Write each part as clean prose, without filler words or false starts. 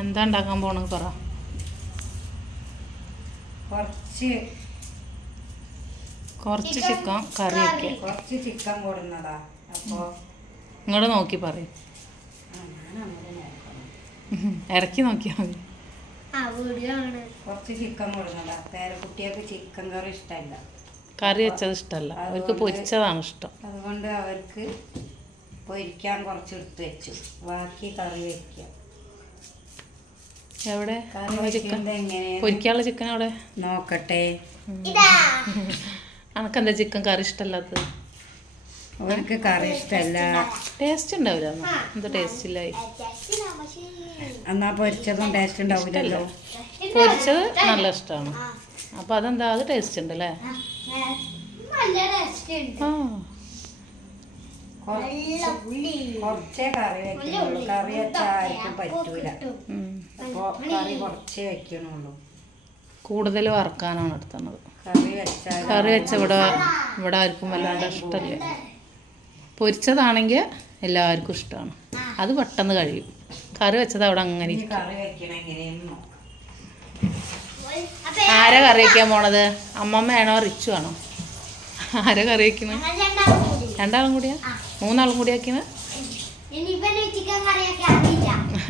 എന്താ ഉണ്ടാക്കാൻ പോണെന്ന് പറ. കുറച്ച് ചിക്കൻ കറി വെക്കുക. കുറച്ച് ചിക്കൻ കൊടുന്നതാ. അപ്പോൾ ഇങ്ങോട്ട് നോക്കി പറയും. ഇറക്കി നോക്കിയാൽ മതി. കുറച്ച് ചിക്കൻ കൊടുന്നതാ. പേരക്കുട്ടികൾക്ക് ചിക്കൻ കറി ഇഷ്ടമല്ല, കറി വെച്ചത് ഇഷ്ടമല്ല, അവർക്ക് പൊരിച്ചതാണ് ഇഷ്ടം. അതുകൊണ്ട് അവർക്ക് പൊരിക്കാൻ കുറച്ച് എടുത്ത് വെച്ചു, ബാക്കി കറി വെക്കുക. എവിടെ ചിക്കൻ എങ്ങനെയാണ് പൊരിക്കാനുള്ള ചിക്കൻ അവിടെ നോക്കട്ടെ. അനക്കെന്താ ചിക്കൻ കറി ഇഷ്ടമല്ലാത്തത്? അവർക്ക് കറി ഇഷ്ടമല്ല. ടേസ്റ്റ് ഉണ്ടാവില്ല. എന്താ ടേസ്റ്റ് ഇല്ലായി? എന്നാ പൊരിച്ചതും ടേസ്റ്റ് ഉണ്ടാവില്ലല്ലോ. പൊരിച്ചത് നല്ല ഇഷ്ടമാണ്. അപ്പൊ അതെന്താ, അത് ടേസ്റ്റ് ഉണ്ട് അല്ലേ? കുറച്ചേ കറി വെക്കണുള്ളൂ. കറി വെച്ചാൽ ആർക്കും പറ്റൂല. അപ്പൊ കറി കുറച്ചേ വെക്കണുള്ളൂ. കൂടുതൽ വറക്കാനാണ് എടുത്തത്. കറി വെച്ച ഇവിടെ ആർക്കും വല്ലാണ്ട് ഇഷ്ടമല്ല. പൊരിച്ചതാണെങ്കിൽ എല്ലാവർക്കും ഇഷ്ടമാണ്. അത് പെട്ടെന്ന് കഴിയും. കറി വെച്ചത് അവിടെ അങ്ങനെ. ആരാ കറി വയ്ക്കാൻ പോണത്? അമ്മമ്മയാണോ റിച്ചു ആണോ? ആരാ കറി വയ്ക്കണ? രണ്ടാളും കൂടിയാ? മൂന്നാളും കൂടി ആക്കിന?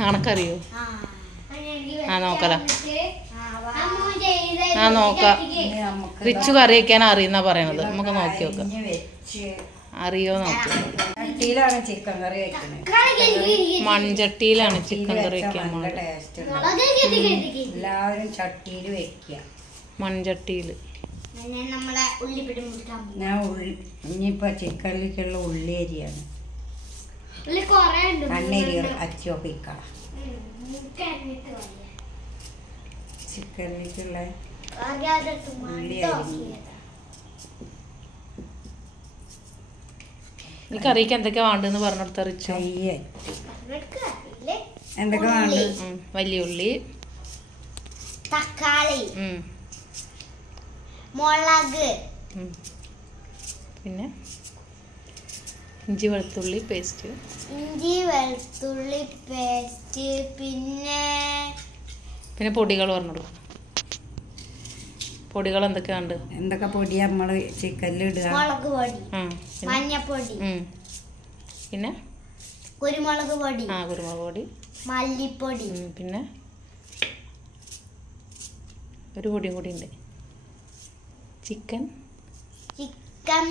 അണക്കറിയോ? നോക്കല. നോക്കാം. റിച്ചു കറി വയ്ക്കാൻ അറിയുന്ന പറയണത്. നമുക്ക് നോക്കി നോക്കാം. അറിയോ നോക്കാം. ചിക്കൻ കറി വെക്കുന്നത് മൺചട്ടിയിലാണ് ചിക്കൻ കറി വെക്കാൻ പോണത്. എല്ലാവരും ചട്ടിയിൽ വെക്കുക. മൺചട്ടിയിൽ. ഞാൻ ഇനിയിപ്പോ ചിക്കനിലേക്കുള്ള ഉള്ളി അരിയാണ്. കണ്ണരി അച്ചോപ്പിക്കണം. ചിക്കനിലേക്കുള്ള ഉള്ളി അരി. ഈ കറിക്ക് എന്തൊക്കെയാ വേണ്ടെന്ന് പറഞ്ഞെടുത്ത റിച്ചു? എന്തൊക്കെ വേണ്ടത്? വലിയ ഉള്ളി, തക്കാളി, മുളക്, പിന്നെ ഇഞ്ചി വെളുത്തുള്ളി പേസ്റ്റ്, പിന്നെ പൊടികൾ പറഞ്ഞോളൂ. പൊടികൾ എന്തൊക്കെയുണ്ട്? എന്തൊക്കെ പൊടിയാ നമ്മള് ചിക്കനിൽ ഇടുക? മുളക് പൊടി, മഞ്ഞപ്പൊടി, പിന്നെ കുരുമുളക് പൊടി, കുരുമുളക് പൊടി, മല്ലിപ്പൊടി, പിന്നെ ഒരു പൊടിയും കൂടി ഉണ്ട്, ചിക്കൻ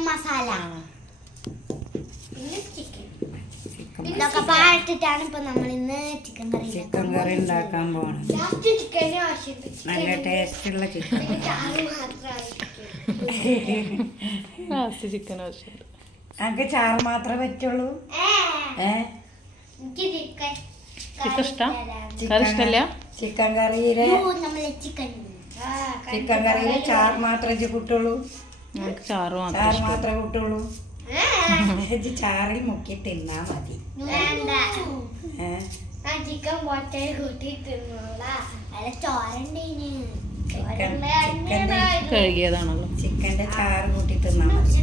മസാല. ഇതൊക്കെ പാട്ടിട്ടാണ് ഇപ്പൊ നമ്മൾ ഇന്ന് ചിക്കൻ കറി ഉണ്ടാക്കാൻ പോകണം. നല്ല ടേസ്റ്റുള്ള ചിക്കൻ. ചിക്കൻ ആവശ്യമുണ്ട്. എനിക്ക് ചാറ് മാത്രമേ പറ്റുള്ളൂ. ചിക്കൻ ഇഷ്ടം? കറി ഇഷ്ടമല്ല? ചിക്കൻ കറിയിലെ ചാറ് മാത്രമേ കൂട്ടുള്ളൂ. ചാറ് മാത്രമേ കൂട്ടുള്ളൂ. ചാറിൽ മുക്കി തിന്നാ മതി. ചിക്കൻ കഴുകിയതാണല്ലോ. ചിക്കന്റെ ചാറ് കൂട്ടി തിന്നാ മതി.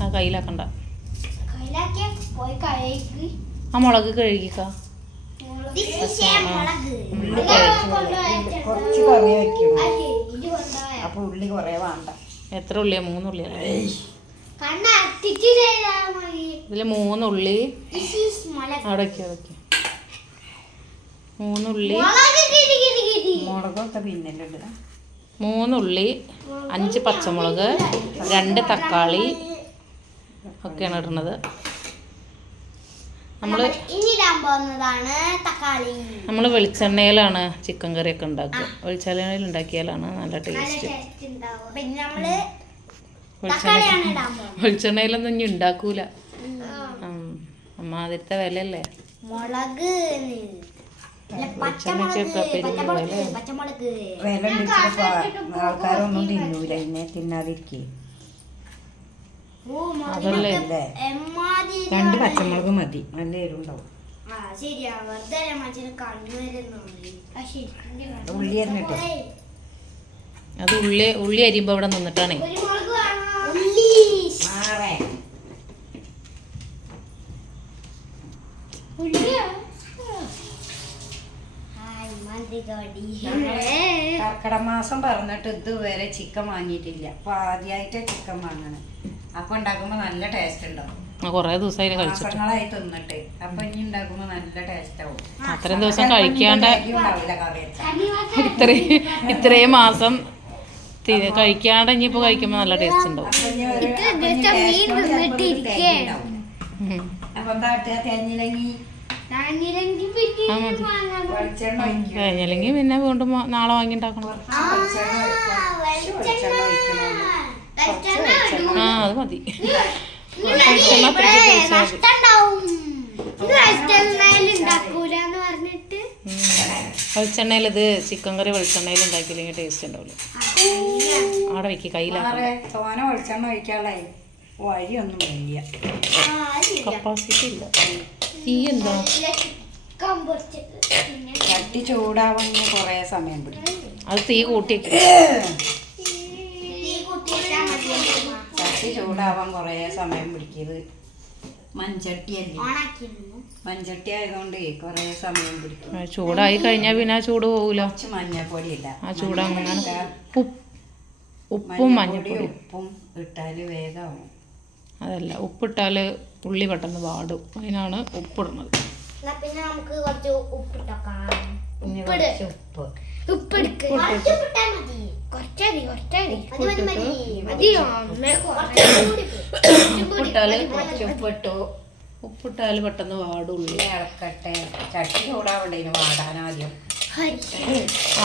ആ കയ്യിലാക്കണ്ട. ആ മുളക് കഴുകിക്ക. കുറച്ച് കറി വെക്കണം. അപ്പൊ ഉള്ളി കൊറേ വേണ്ട. എത്ര ഉള്ളിയാ? 3 ഉള്ളിയല്ലേ? ഇതില് 3 ഉള്ളി. അടക്കി 3 ഉള്ളി. മുളകൊക്കെ പിന്നല്ലേ ഇടുക. 3 ഉള്ളി, 5 പച്ചമുളക്, 2 തക്കാളി ഒക്കെയാണ് ഇടുന്നത്. നമ്മള് വെളിച്ചെണ്ണയിലാണ് ചിക്കൻ കറിയൊക്കെ ഉണ്ടാക്കുക. വെളിച്ചെണ്ണയിൽ ഉണ്ടാക്കിയാലാണ് നല്ല ടേസ്റ്റ്. വെളിച്ചെണ്ണയിലൊന്നും ഇനി ഉണ്ടാക്കൂല. അമ്മാതിരത്തെ വിലയല്ലേ. ആൾക്കാരൊന്നും തിന്നൂല. ഇന്നെ തിന്നാതിരിക്കേ. അതല്ലേ 2 പച്ചമുളക് മതി. നല്ല എരിവുണ്ടാവും. ഉള്ളി അരിഞ്ഞിട്ട് അത് ഉള്ളി അരിയുമ്പോ ഇവിടെ നിന്നിട്ടാണേ. കർക്കിടക മാസം പറഞ്ഞിട്ട് ഇതുവരെ ചിക്കൻ വാങ്ങിയിട്ടില്ല. അപ്പൊ ആദ്യമായിട്ട് ചിക്കൻ വാങ്ങണം. അപ്പൊ ഉണ്ടാക്കുമ്പോ നല്ല ടേസ്റ്റ് ഉണ്ടാവും. കൊറേ ദിവസമായി കഴിച്ചിട്ട്. മാസങ്ങളായി തിന്നിട്ട്. അപ്പൊ ഇനി ഉണ്ടാക്കുമ്പോ നല്ല ടേസ്റ്റ് ആവും. അത്രയും ദിവസം കഴിക്കാണ്ട് ഉണ്ടാവില്ല കറി വെച്ചാൽ. ഇത്രയും മാസം കഴിക്കാണ്ട് ഇനിയിപ്പോ കഴിക്കുമ്പോ നല്ല ടേസ്റ്റ് ഉണ്ടാവും. അപ്പൊ എന്താ തേഞ്ഞിലെങ്കി കഴിഞ്ഞില്ലെങ്കിൽ പിന്നെ വീണ്ടും നാളെ വാങ്ങിണ്ടാക്കണം. അത് മതി. വെളിച്ചെണ്ണയിൽ ഇത് ചിക്കൻ കറി വെളിച്ചെണ്ണയിൽ ഉണ്ടാക്കിയില്ലെങ്കിൽ ടേസ്റ്റ് ഉണ്ടാവില്ല. അവിടെ വെക്കി കയ്യിലാക്കാം. തോനെ വെളിച്ചെണ്ണ ഒഴിക്കാനുള്ള വഴിയൊന്നും ഇല്ല, കപ്പാസിറ്റി ഇല്ല. തീ എന്താ ചട്ടി ചൂടാവാൻ കൊറേ സമയം പിടിക്കും. അത് തീ കൂട്ടിയേക്കും. ചട്ടി ചൂടാവാൻ കൊറേ സമയം പിടിക്കത്. മൺചട്ടിയല്ലേ, മൺചട്ടി ആയതുകൊണ്ട് കൊറേ സമയം പിടിക്കും. ചൂടായി കഴിഞ്ഞാൽ പിന്നെ ആ ചൂട് പോകൂല. കുറച്ച് മഞ്ഞപ്പൊടി ഇല്ല, ആ ചൂടാങ്ങനെ ഉപ്പും മഞ്ഞപ്പൊടി ഉപ്പും ഇട്ടാല് വേഗമാവും. അതല്ല, ഉപ്പിട്ടാൽ ഉള്ളി പെട്ടെന്ന് വാടും. അതിനാണ് ഉപ്പിടുന്നത്. പിന്നെ നമുക്ക് കുറച്ച് ഉപ്പിട്ടോക്കാം. ഉപ്പിട്ടാല് പെട്ടെന്ന് വാടും ഉള്ളി. ഇളക്കട്ടെ. ചട്ടി ചൂടാവണ്ടേ വാടാനാദ്യം.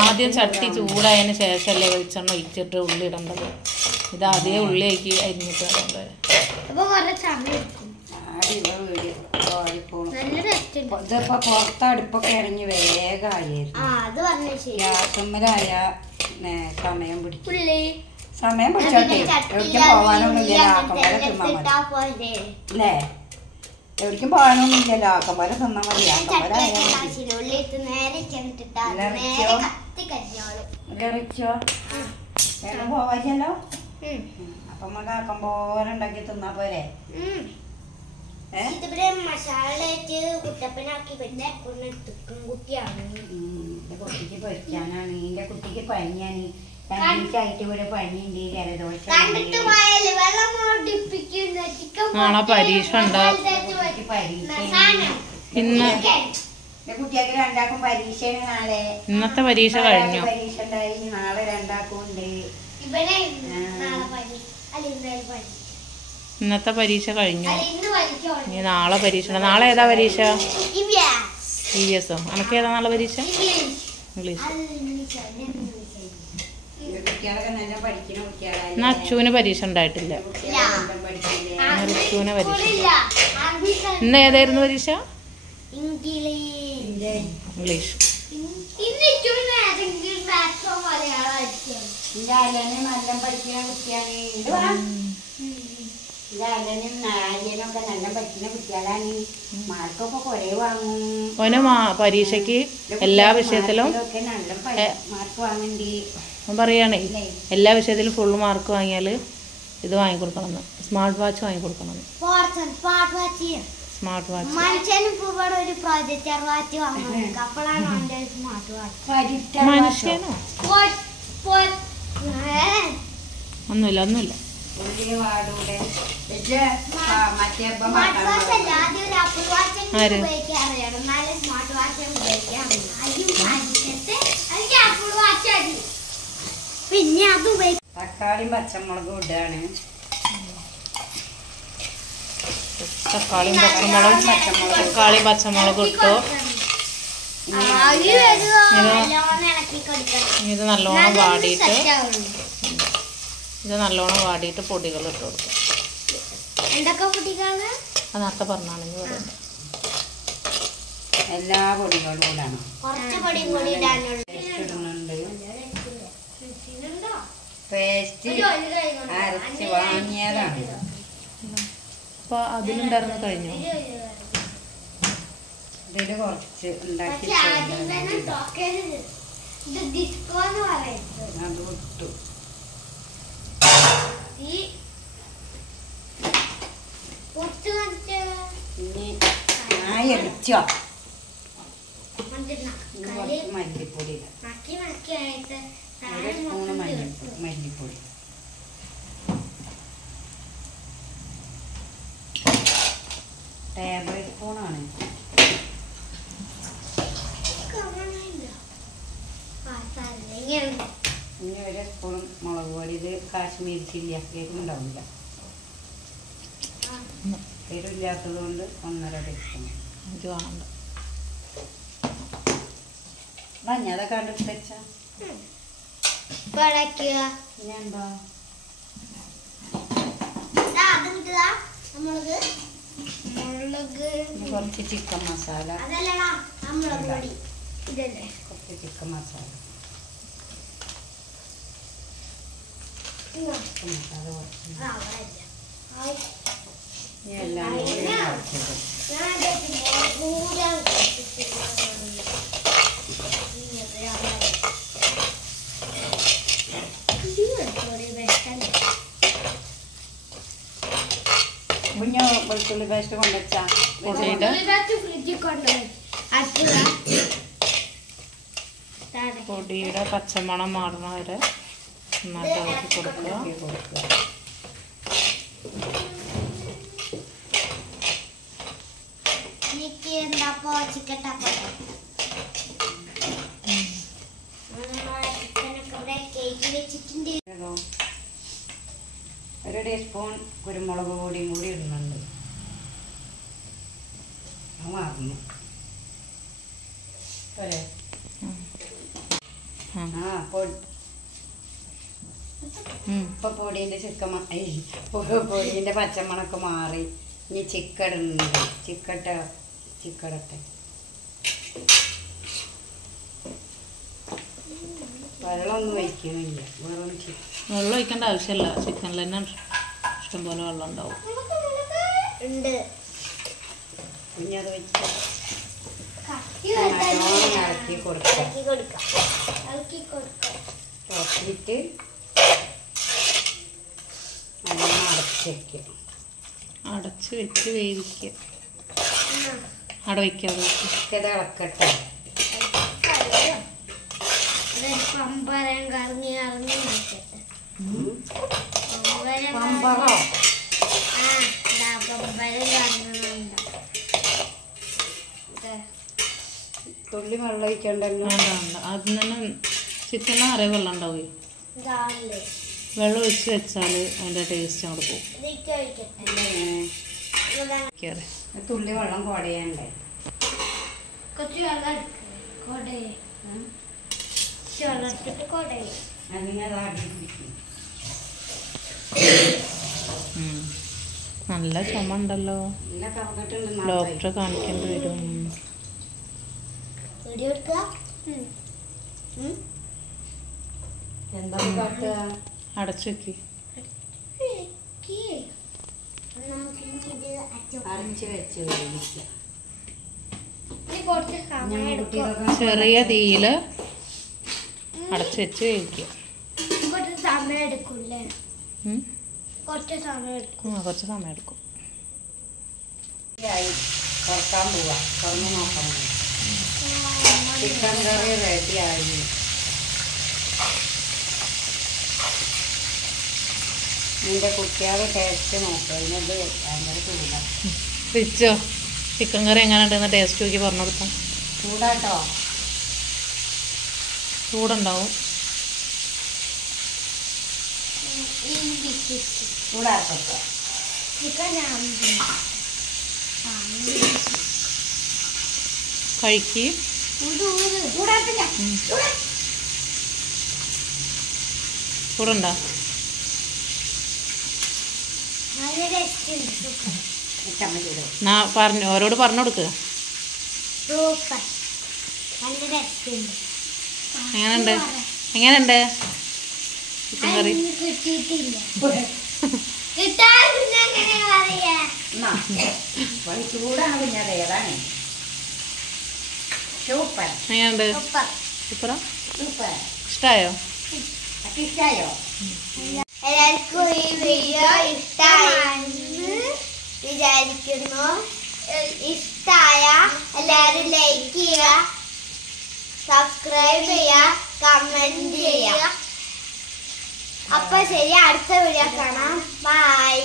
ആദ്യം ചട്ടി ചൂടായതിന് ശേഷമല്ലേ വെളിച്ചെണ്ണ ഒഴിച്ചിട്ട് ഉള്ളി ഇടേണ്ടത്. ഇത് ആദ്യം ഉള്ളി ആക്കി അരിഞ്ഞിട്ട് ഇടേണ്ടത്. ഇതിപ്പോ പുറത്തടുപ്പൊക്കെ ഇറങ്ങി വേഗമായിരുന്നു. ഗ്യാസുമ്മലായ സമയം പിടിക്കും. സമയം പിടിച്ചോട്ടെ. എവിടേക്കും പോവാനൊന്നുമില്ലല്ലോ, ആക്കം പോലെ തിന്നാ മതി അല്ലേ? എവിടേക്കും പോകാനൊന്നുമില്ലല്ലോ, ആക്കം പോലെ തിന്നാ മതി. ആക്കം പോലെ കറിച്ചോ വേഗം പോവാല്ലോ. അപ്പൊ നമുക്ക് ആക്കം പോലെ ഉണ്ടാക്കി തിന്നാ പോരെ. കുട്ടിക്ക് പൊരിക്കാനാണ്. എന്റെ കുട്ടിക്ക് പനിയാണ്. രണ്ടാഴ്ചയായിട്ട് ഇവിടെ പനിയുണ്ട്, ജലദോഷം. നാളെ പരീക്ഷ ഉണ്ടാവും. ഇന്ന് കുട്ടികൾക്ക് രണ്ടാക്കും പരീക്ഷയാണ് നാളെ. ഇന്നത്തെ പരീക്ഷ കഴിഞ്ഞു. പരീക്ഷ ഉണ്ടായി. നാളെ രണ്ടാക്കും ഉണ്ട്. ഇന്നത്തെ പരീക്ഷ കഴിഞ്ഞു. ഇനി നാളെ പരീക്ഷ. നാളെ ഏതാ പരീക്ഷ? EVS. അനക്ക് ഏതാ നാളെ പരീക്ഷ? ഇംഗ്ലീഷ്. ഇന്ന് അച്ചുവിന് പരീക്ഷ ഉണ്ടായിട്ടില്ല. ഋഷുവിന് പരീക്ഷ. ഇന്ന് ഏതായിരുന്നു പരീക്ഷ? ഇംഗ്ലീഷ്. നല്ല പഠിക്കുന്ന കുട്ടിയാണ്. ഓന് പരീക്ഷയ്ക്ക് എല്ലാ വിഷയത്തിലും പറയണേ, എല്ലാ വിഷയത്തിലും ഫുൾ മാർക്ക് വാങ്ങിയാൽ ഇത് വാങ്ങിക്കൊടുക്കണം, സ്മാർട്ട് വാച്ച് വാങ്ങിക്കൊടുക്കണം. സ്മാർട്ട് വാച്ച് മനുഷ്യനോ? ഒന്നുമില്ല. ആര്? പിന്നെ അത് തക്കാളിയും പച്ചമുളകും ഇടാണ്. തക്കാളിയും പച്ചമുളകും ഇട്ടു. ഇത് നല്ലോണം വാടിയിട്ട് പൊടികൾ ഇട്ട് കൊടുക്കും. അത് നേരത്തെ പറഞ്ഞാണെങ്കിൽ പറയുന്നത് എല്ലാ പൊടികളും ഇടണം. പേസ്റ്റ് അരച്ച് വാങ്ങിയതാണ്. അപ്പൊ അതിലുണ്ടായിരുന്നു കഴിഞ്ഞു. ഇതില് കുറച്ച് ഉണ്ടാക്കി അത് വിട്ടു. ഇനി നന്നായി എരിച്ചോ. കുറച്ച് മല്ലിപ്പൊടി ഇടാം. 1 സ്പൂണ് മല്ലിപ്പൊടി. ടേബിൾ സ്പൂണാണ്. ഇനി 1 സ്പൂൺ മുളക് പൊടി. ഇത് കാശ്മീരി ചില്ലി എരിവുണ്ടാവില്ല. എരിവില്ലാത്തത് കൊണ്ട് 1.5 ടീസ്പൂൺ. മഞ്ഞതൊക്കെ കണ്ടിട്ട് വെച്ചാ എന്താ കുറച്ച് ചിക്കൻ മസാല. കുറച്ച് ചിക്കൻ മസാല. എല്ലാം കുഞ്ഞോ വെളുത്തുള്ളി പേസ്റ്റ് കൊണ്ടുവച്ചാ പൊടിയുടെ പച്ചമണം മാറുന്ന വരെ നന്നായിട്ട് ഇളക്കി കൊടുക്കുക. ഒരു ടീസ്പൂൺ കുരുമുളക് പൊടിയും കൂടി ഇടുന്നുണ്ട്. മറന്നു ഇപ്പൊ പൊടീൻ്റെ പൊടീൻ്റെ പച്ചമണൊക്കെ മാറി. ഇനി ചിക്കടുന്നുണ്ട്. ചിക്കടട്ടെ. വെള്ളമൊന്നും ഒഴിക്കുന്നില്ല. വെള്ളം ഒഴിക്കേണ്ട ആവശ്യമില്ല. ചിക്കനിൽ തന്നെ ഇഷ്ടംപോലെ വെള്ളം ഉണ്ടാവും. കുഞ്ഞത് വെച്ച് ഇളക്കി കൊടുക്കാം. ഇളക്കിയിട്ട് നല്ലോണം അടച്ച് വെച്ച് വേവിക്കുക. അവിടെ വയ്ക്കാതെ ഇത് ഇളക്കട്ടെ. പമ്പറോ തുള്ളി വെള്ളം ഒഴിക്കണ്ടല്ലോ. അതിന് തന്നെ ചിക്കനിൽ നിറയെ വെള്ളം ഉണ്ടാവുകയെ. വെള്ളം ഒഴിച്ച് വെച്ചാൽ അതിൻ്റെ ടേസ്റ്റ് അങ്ങോട്ട് പോകും. തുള്ളി വെള്ളം കുടയണ്ടേ. നല്ല ചുമ ഉണ്ടല്ലോ. ഡോക്ടറെ കാണിക്കേണ്ടി വരും. എന്താ കാട്ടുക? അടച്ചു വെക്ക്. അരച്ച് വെച്ച് വേവിക്കുക. ചെറിയ തീയിൽ അടച്ചു വെച്ച് വേവിക്കുക. കുറച്ച് സമയം എടുക്കും. തുറക്കാൻ പോവാ. തുറന്ന് നോക്കാൻ പോവാ. ചിക്കൻ കറി റെഡി ആയി. നിന്റെ കുട്ടികളെ ടേസ്റ്റ് നോക്കുക. ഇതിനത് ഭയങ്കര ചൂടാണ്. റിച്ചോ ചിക്കൻ കറി എങ്ങനെ ഉണ്ടെന്ന് ടേസ്റ്റ് നോക്കി പറഞ്ഞു കൊടുക്കാം. ചൂടാട്ടോ. ചൂടുണ്ടാവും. ചൂടാക്കട്ടോ. കഴിക്ക്. ചൂടുണ്ടോ? പറഞ്ഞു ഓരോട് പറഞ്ഞു കൊടുക്കുക. എങ്ങനെയുണ്ട്? എങ്ങനെയുണ്ട് ചിക്കൻ കറി? ചൂടാണ് കുഞ്ഞത്. ഏതാണ്? സൂപ്പർ. എങ്ങനെയുണ്ട്? സൂപ്പറാ? ഇഷ്ടമായോ? ഇഷ്ടായോ? എല്ലാവർക്കും ഈ വീഡിയോ ഇഷ്ടമായെന്ന് വിചാരിക്കുന്നു. ഇഷ്ടമായ എല്ലാവരും ലൈക്ക് ചെയ്യുക, സബ്സ്ക്രൈബ് ചെയ്യുക, കമന്റ് ചെയ്യുക. അപ്പൊ ശരി, അടുത്ത വീഡിയോ കാണാം. ബൈ.